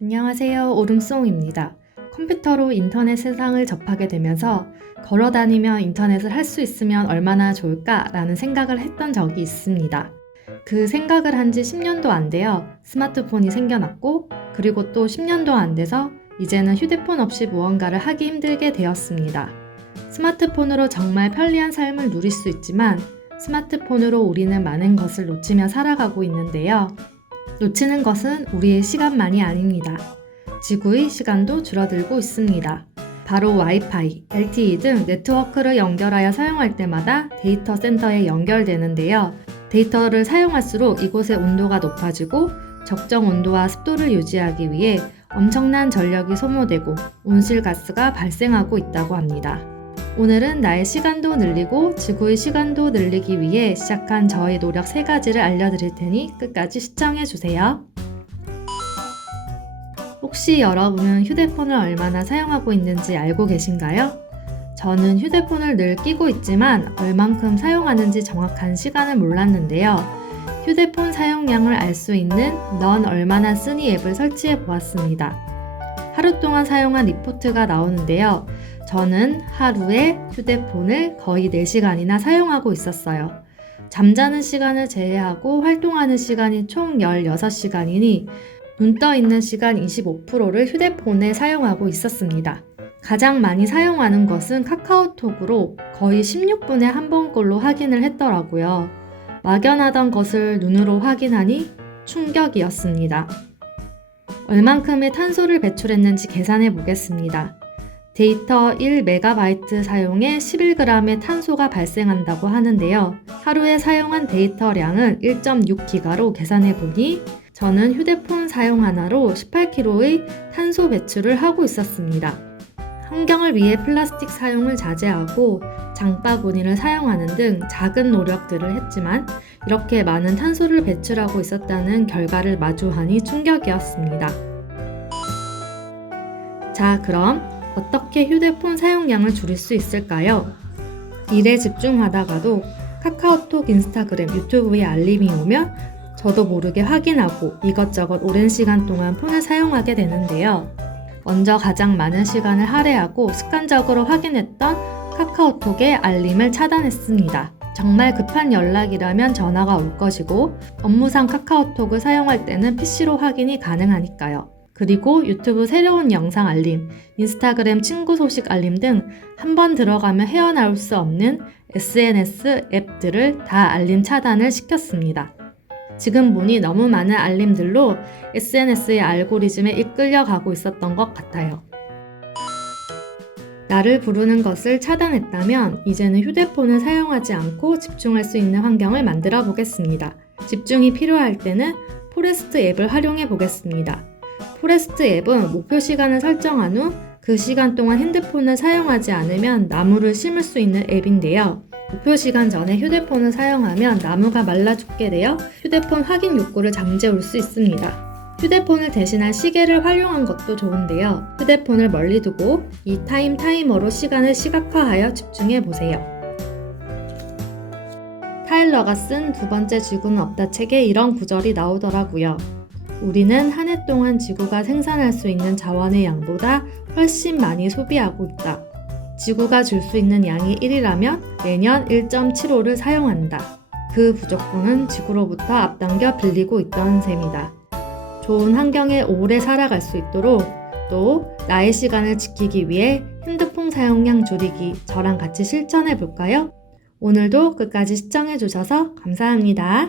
안녕하세요. 오름송입니다. 컴퓨터로 인터넷 세상을 접하게 되면서 걸어 다니며 인터넷을 할 수 있으면 얼마나 좋을까라는 생각을 했던 적이 있습니다. 그 생각을 한 지 10년도 안 돼요. 스마트폰이 생겨났고, 그리고 또 10년도 안 돼서 이제는 휴대폰 없이 무언가를 하기 힘들게 되었습니다. 스마트폰으로 정말 편리한 삶을 누릴 수 있지만, 스마트폰으로 우리는 많은 것을 놓치며 살아가고 있는데요. 놓치는 것은 우리의 시간만이 아닙니다. 지구의 시간도 줄어들고 있습니다. 바로 와이파이, LTE 등 네트워크를 연결하여 사용할 때마다 데이터 센터에 연결되는데요. 데이터를 사용할수록 이곳의 온도가 높아지고 적정 온도와 습도를 유지하기 위해 엄청난 전력이 소모되고 온실가스가 발생하고 있다고 합니다. 오늘은 나의 시간도 늘리고 지구의 시간도 늘리기 위해 시작한 저의 노력 세 가지를 알려드릴 테니 끝까지 시청해주세요. 혹시 여러분은 휴대폰을 얼마나 사용하고 있는지 알고 계신가요? 저는 휴대폰을 늘 끼고 있지만 얼만큼 사용하는지 정확한 시간을 몰랐는데요. 휴대폰 사용량을 알 수 있는 넌 얼마나 쓰니 앱을 설치해 보았습니다. 하루 동안 사용한 리포트가 나오는데요. 저는 하루에 휴대폰을 거의 4시간이나 사용하고 있었어요. 잠자는 시간을 제외하고 활동하는 시간이 총 16시간이니 눈 떠 있는 시간 25%를 휴대폰에 사용하고 있었습니다. 가장 많이 사용하는 것은 카카오톡으로 거의 16분에 한 번꼴로 확인을 했더라고요. 막연하던 것을 눈으로 확인하니 충격이었습니다. 얼만큼의 탄소를 배출했는지 계산해 보겠습니다. 데이터 1MB 사용에 11g의 탄소가 발생한다고 하는데요. 하루에 사용한 데이터량은 1.6기가로 계산해 보니 저는 휴대폰 사용 하나로 18kg의 탄소 배출을 하고 있었습니다. 환경을 위해 플라스틱 사용을 자제하고 장바구니를 사용하는 등 작은 노력들을 했지만 이렇게 많은 탄소를 배출하고 있었다는 결과를 마주하니 충격이었습니다. 자, 그럼 어떻게 휴대폰 사용량을 줄일 수 있을까요? 일에 집중하다가도 카카오톡, 인스타그램, 유튜브에 알림이 오면 저도 모르게 확인하고 이것저것 오랜 시간 동안 폰을 사용하게 되는데요. 먼저 가장 많은 시간을 할애하고 습관적으로 확인했던 카카오톡의 알림을 차단했습니다. 정말 급한 연락이라면 전화가 올 것이고 업무상 카카오톡을 사용할 때는 PC로 확인이 가능하니까요. 그리고 유튜브 새로운 영상 알림, 인스타그램 친구 소식 알림 등 한 번 들어가면 헤어나올 수 없는 SNS 앱들을 다 알림 차단을 시켰습니다. 지금 보니 너무 많은 알림들로 SNS의 알고리즘에 이끌려 가고 있었던 것 같아요. 나를 부르는 것을 차단했다면 이제는 휴대폰을 사용하지 않고 집중할 수 있는 환경을 만들어 보겠습니다. 집중이 필요할 때는 포레스트 앱을 활용해 보겠습니다. 포레스트 앱은 목표 시간을 설정한 후 그 시간 동안 핸드폰을 사용하지 않으면 나무를 심을 수 있는 앱인데요. 목표 시간 전에 휴대폰을 사용하면 나무가 말라 죽게 되어 휴대폰 확인 욕구를 잠재울 수 있습니다. 휴대폰을 대신할 시계를 활용한 것도 좋은데요. 휴대폰을 멀리 두고 이 타임 타이머로 시간을 시각화하여 집중해 보세요. 타일러가 쓴 두 번째 지구는 없다 책에 이런 구절이 나오더라고요. 우리는 한 해 동안 지구가 생산할 수 있는 자원의 양보다 훨씬 많이 소비하고 있다. 지구가 줄 수 있는 양이 1이라면 내년 1.75를 사용한다. 그 부족분은 지구로부터 앞당겨 빌리고 있던 셈이다. 좋은 환경에 오래 살아갈 수 있도록 또 나의 시간을 지키기 위해 핸드폰 사용량 줄이기 저랑 같이 실천해 볼까요? 오늘도 끝까지 시청해 주셔서 감사합니다.